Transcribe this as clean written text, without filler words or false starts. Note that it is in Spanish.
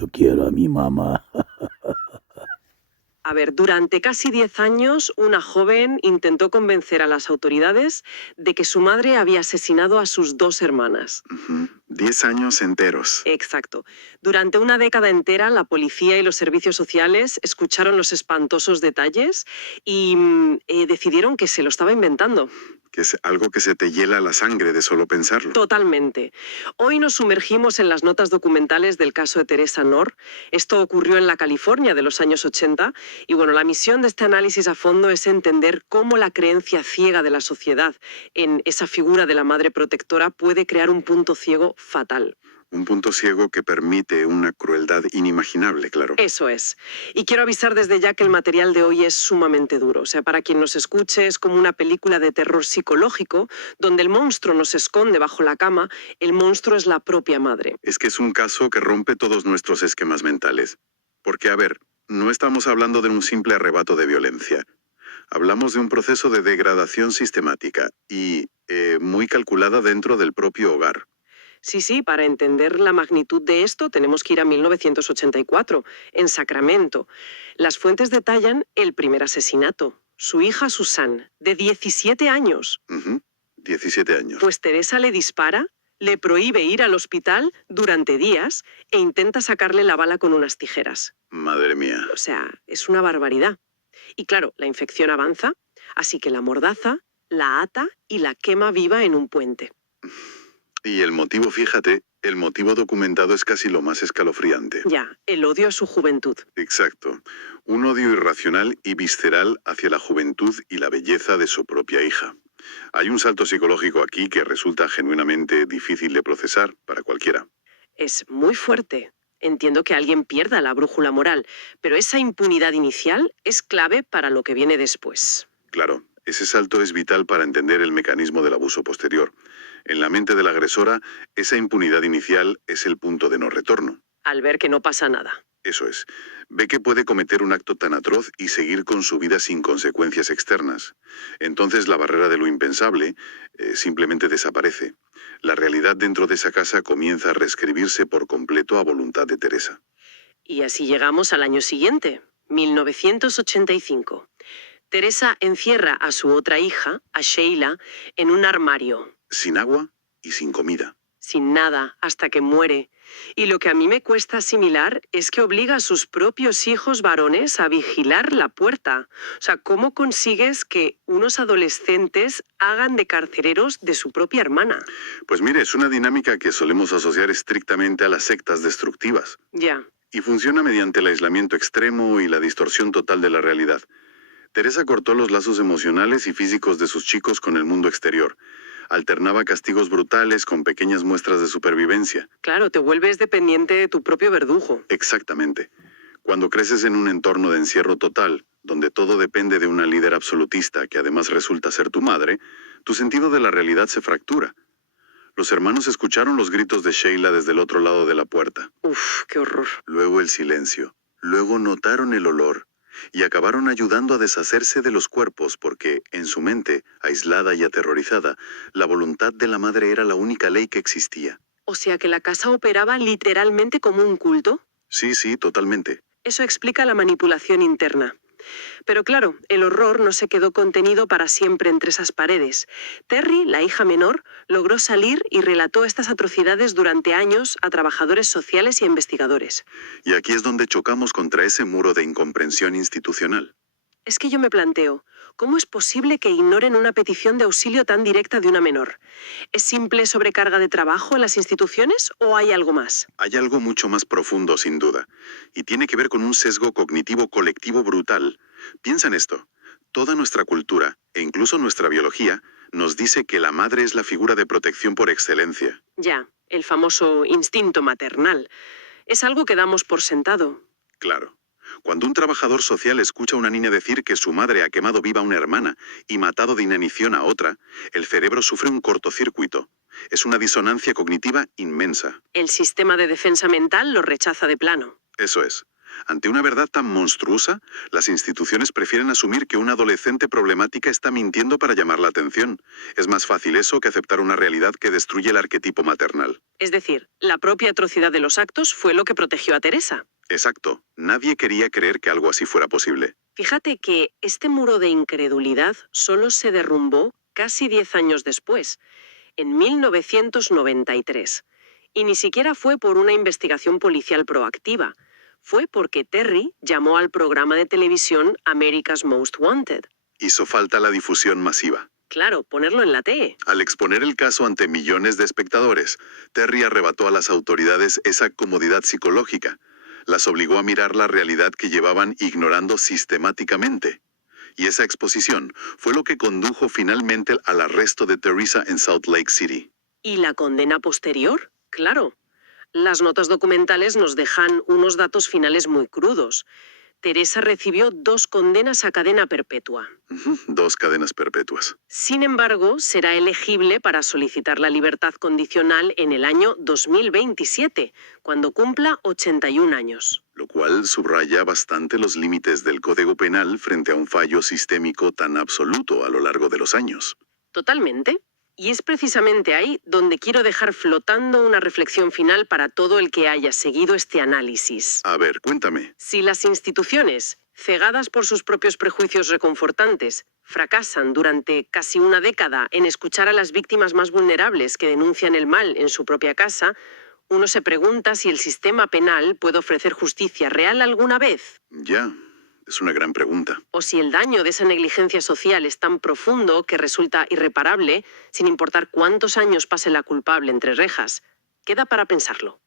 Yo quiero a mi mamá. A ver, durante casi 10 años, una joven intentó convencer a las autoridades de que su madre había asesinado a sus 2 hermanas. 10 años enteros. Exacto. Durante una década entera, la policía y los servicios sociales escucharon los espantosos detalles y decidieron que se lo estaba inventando. Que es algo que se te hiela la sangre de solo pensarlo. Totalmente. Hoy nos sumergimos en las notas documentales del caso de Teresa Knorr. Esto ocurrió en la California de los años 80 y bueno, la misión de este análisis a fondo es entender cómo la creencia ciega de la sociedad en esa figura de la madre protectora puede crear un punto ciego fatal. Un punto ciego que permite una crueldad inimaginable, claro. Eso es. Y quiero avisar desde ya que el material de hoy es sumamente duro. O sea, para quien nos escuche, es como una película de terror psicológico, donde el monstruo no se esconde bajo la cama, el monstruo es la propia madre. Es que es un caso que rompe todos nuestros esquemas mentales. Porque, a ver, no estamos hablando de un simple arrebato de violencia. Hablamos de un proceso de degradación sistemática y muy calculada dentro del propio hogar. Sí, para entender la magnitud de esto tenemos que ir a 1984, en Sacramento. Las fuentes detallan el primer asesinato. Su hija Susan, de 17 años. 17 años. Pues Teresa le dispara, le prohíbe ir al hospital durante días e intenta sacarle la bala con unas tijeras. Madre mía. O sea, es una barbaridad. Y claro, la infección avanza, así que la mordaza, la ata y la quema viva en un puente. Y el motivo, fíjate, el motivo documentado es casi lo más escalofriante. Ya, el odio a su juventud. Exacto. Un odio irracional y visceral hacia la juventud y la belleza de su propia hija. Hay un salto psicológico aquí que resulta genuinamente difícil de procesar para cualquiera. Es muy fuerte. Entiendo que alguien pierda la brújula moral, pero esa impunidad inicial es clave para lo que viene después. Claro, ese salto es vital para entender el mecanismo del abuso posterior. En la mente de la agresora, esa impunidad inicial es el punto de no retorno. Al ver que no pasa nada. Eso es. Ve que puede cometer un acto tan atroz y seguir con su vida sin consecuencias externas. Entonces la barrera de lo impensable simplemente desaparece. La realidad dentro de esa casa comienza a reescribirse por completo a voluntad de Teresa. Y así llegamos al año siguiente, 1985. Teresa encierra a su otra hija, a Sheila, en un armario. Sin agua y sin comida. Sin nada, hasta que muere. Y lo que a mí me cuesta asimilar es que obliga a sus propios hijos varones a vigilar la puerta. O sea, ¿cómo consigues que unos adolescentes hagan de carcereros de su propia hermana? Pues mire, es una dinámica que solemos asociar estrictamente a las sectas destructivas. Ya. Y funciona mediante el aislamiento extremo y la distorsión total de la realidad. Teresa cortó los lazos emocionales y físicos de sus chicos con el mundo exterior. Alternaba castigos brutales con pequeñas muestras de supervivencia. Claro, te vuelves dependiente de tu propio verdugo. Exactamente. Cuando creces en un entorno de encierro total, donde todo depende de una líder absolutista que además resulta ser tu madre, tu sentido de la realidad se fractura. Los hermanos escucharon los gritos de Sheila desde el otro lado de la puerta. Uf, qué horror. Luego el silencio. Luego notaron el olor. Y acabaron ayudando a deshacerse de los cuerpos porque, en su mente, aislada y aterrorizada, la voluntad de la madre era la única ley que existía. O sea que la casa operaba literalmente como un culto. Sí, totalmente. Eso explica la manipulación interna. Pero claro, el horror no se quedó contenido para siempre entre esas paredes. Terry, la hija menor, logró salir y relató estas atrocidades durante años a trabajadores sociales y a investigadores. Y aquí es donde chocamos contra ese muro de incomprensión institucional. Es que yo me planteo, ¿cómo es posible que ignoren una petición de auxilio tan directa de una menor? ¿Es simple sobrecarga de trabajo en las instituciones o hay algo más? Hay algo mucho más profundo, sin duda, y tiene que ver con un sesgo cognitivo colectivo brutal. Piensa en esto. Toda nuestra cultura, e incluso nuestra biología, nos dice que la madre es la figura de protección por excelencia. Ya, el famoso instinto maternal. Es algo que damos por sentado. Claro. Cuando un trabajador social escucha a una niña decir que su madre ha quemado viva a una hermana y matado de inanición a otra, el cerebro sufre un cortocircuito. Es una disonancia cognitiva inmensa. El sistema de defensa mental lo rechaza de plano. Eso es. Ante una verdad tan monstruosa, las instituciones prefieren asumir que una adolescente problemática está mintiendo para llamar la atención. Es más fácil eso que aceptar una realidad que destruye el arquetipo maternal. Es decir, la propia atrocidad de los actos fue lo que protegió a Teresa. Exacto. Nadie quería creer que algo así fuera posible. Fíjate que este muro de incredulidad solo se derrumbó casi 10 años después, en 1993. Y ni siquiera fue por una investigación policial proactiva. Fue porque Terry llamó al programa de televisión America's Most Wanted. Hizo falta la difusión masiva. Claro, ponerlo en la tele. Al exponer el caso ante millones de espectadores, Terry arrebató a las autoridades esa comodidad psicológica. Las obligó a mirar la realidad que llevaban ignorando sistemáticamente. Y esa exposición fue lo que condujo finalmente al arresto de Teresa en Salt Lake City. ¿Y la condena posterior? Claro. Las notas documentales nos dejan unos datos finales muy crudos. Teresa recibió 2 condenas a cadena perpetua. 2 cadenas perpetuas. Sin embargo, será elegible para solicitar la libertad condicional en el año 2027, cuando cumpla 81 años. Lo cual subraya bastante los límites del Código Penal frente a un fallo sistémico tan absoluto a lo largo de los años. Totalmente. Y es precisamente ahí donde quiero dejar flotando una reflexión final para todo el que haya seguido este análisis. A ver, cuéntame. Si las instituciones, cegadas por sus propios prejuicios reconfortantes, fracasan durante casi una década en escuchar a las víctimas más vulnerables que denuncian el mal en su propia casa, uno se pregunta si el sistema penal puede ofrecer justicia real alguna vez. Ya, es una gran pregunta. O si el daño de esa negligencia social es tan profundo que resulta irreparable, sin importar cuántos años pase la culpable entre rejas. Queda para pensarlo.